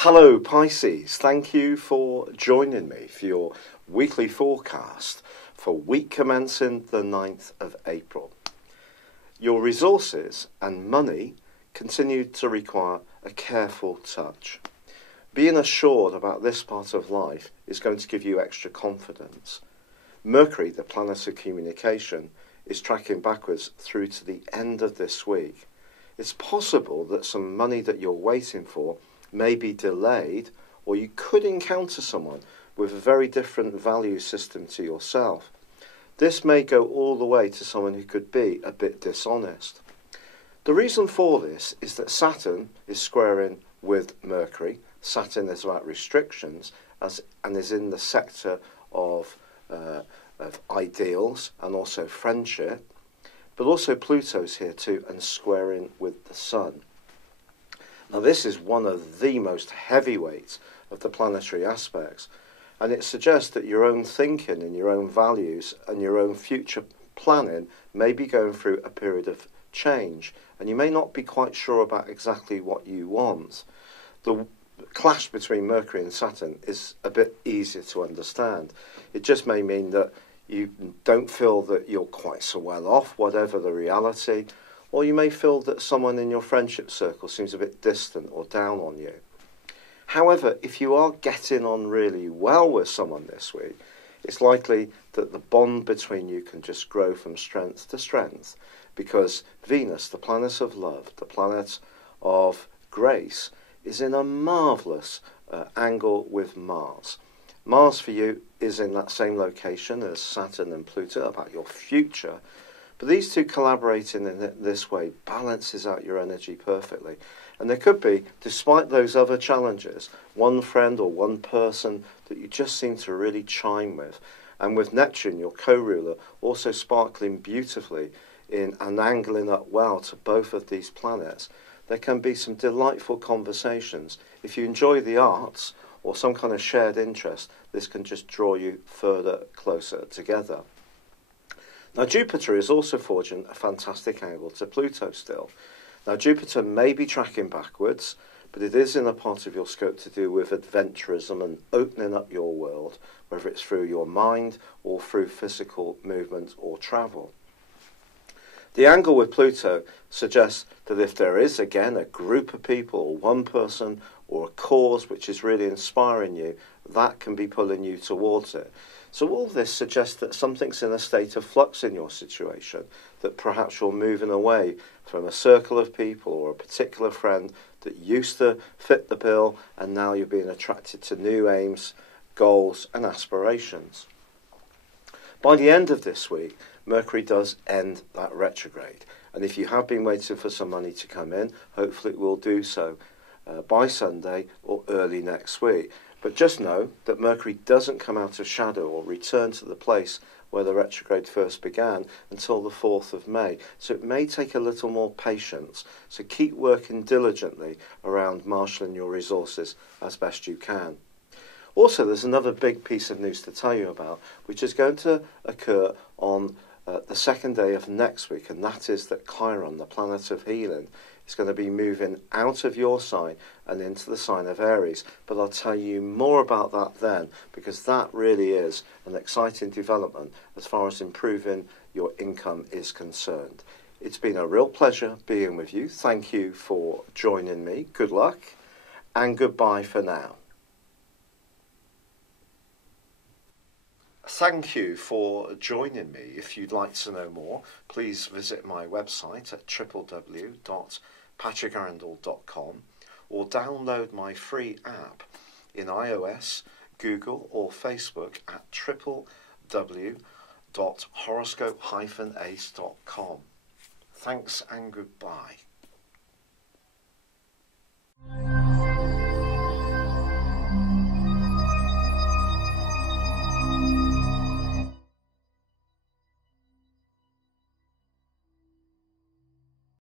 Hello Pisces, thank you for joining me for your weekly forecast for week commencing the 9th of April. Your resources and money continue to require a careful touch. Being assured about this part of life is going to give you extra confidence. Mercury, the planet of communication, is tracking backwards through to the end of this week. It's possible that some money that you're waiting for may be delayed, or you could encounter someone with a very different value system to yourself. This may go all the way to someone who could be a bit dishonest. The reason for this is that Saturn is squaring with Mercury. Saturn is about restrictions and is in the sector of ideals and also friendship, but also Pluto's here too and squaring with the Sun. Now this is one of the most heavyweights of the planetary aspects, and it suggests that your own thinking and your own values and your own future planning may be going through a period of change, and you may not be quite sure about exactly what you want. The clash between Mercury and Saturn is a bit easier to understand. It just may mean that you don't feel that you're quite so well off, whatever the reality, or you may feel that someone in your friendship circle seems a bit distant or down on you. However, if you are getting on really well with someone this week, it's likely that the bond between you can just grow from strength to strength, because Venus, the planet of love, the planet of grace, is in a marvellous angle with Mars. Mars for you is in that same location as Saturn and Pluto, about your future. But these two collaborating in this way balances out your energy perfectly. And there could be, despite those other challenges, one friend or one person that you just seem to really chime with. And with Neptune, your co-ruler, also sparkling beautifully in and angling up well to both of these planets, there can be some delightful conversations. If you enjoy the arts or some kind of shared interest, this can just draw you further closer together. Now, Jupiter is also forging a fantastic angle to Pluto still. Now, Jupiter may be tracking backwards, but it is in a part of your scope to do with adventurism and opening up your world, whether it's through your mind or through physical movement or travel. The angle with Pluto suggests that if there is, again, a group of people or one person or a cause which is really inspiring you, that can be pulling you towards it. So all this suggests that something's in a state of flux in your situation, that perhaps you're moving away from a circle of people or a particular friend that used to fit the bill, and now you're being attracted to new aims, goals and aspirations. By the end of this week, Mercury does end that retrograde, and if you have been waiting for some money to come in, hopefully it will do so by Sunday or early next week. But just know that Mercury doesn't come out of shadow or return to the place where the retrograde first began until the 4th of May. So it may take a little more patience. So keep working diligently around marshalling your resources as best you can. Also, there's another big piece of news to tell you about, which is going to occur on the second day of next week, and that is that Chiron, the planet of healing, is going to be moving out of your sign and into the sign of Aries. But I'll tell you more about that then, because that really is an exciting development as far as improving your income is concerned. It's been a real pleasure being with you. Thank you for joining me. Good luck and goodbye for now. Thank you for joining me. If you'd like to know more, please visit my website at www.patrickarundell.com or download my free app in iOS, Google or Facebook at www.horoscope-ace.com. Thanks and goodbye.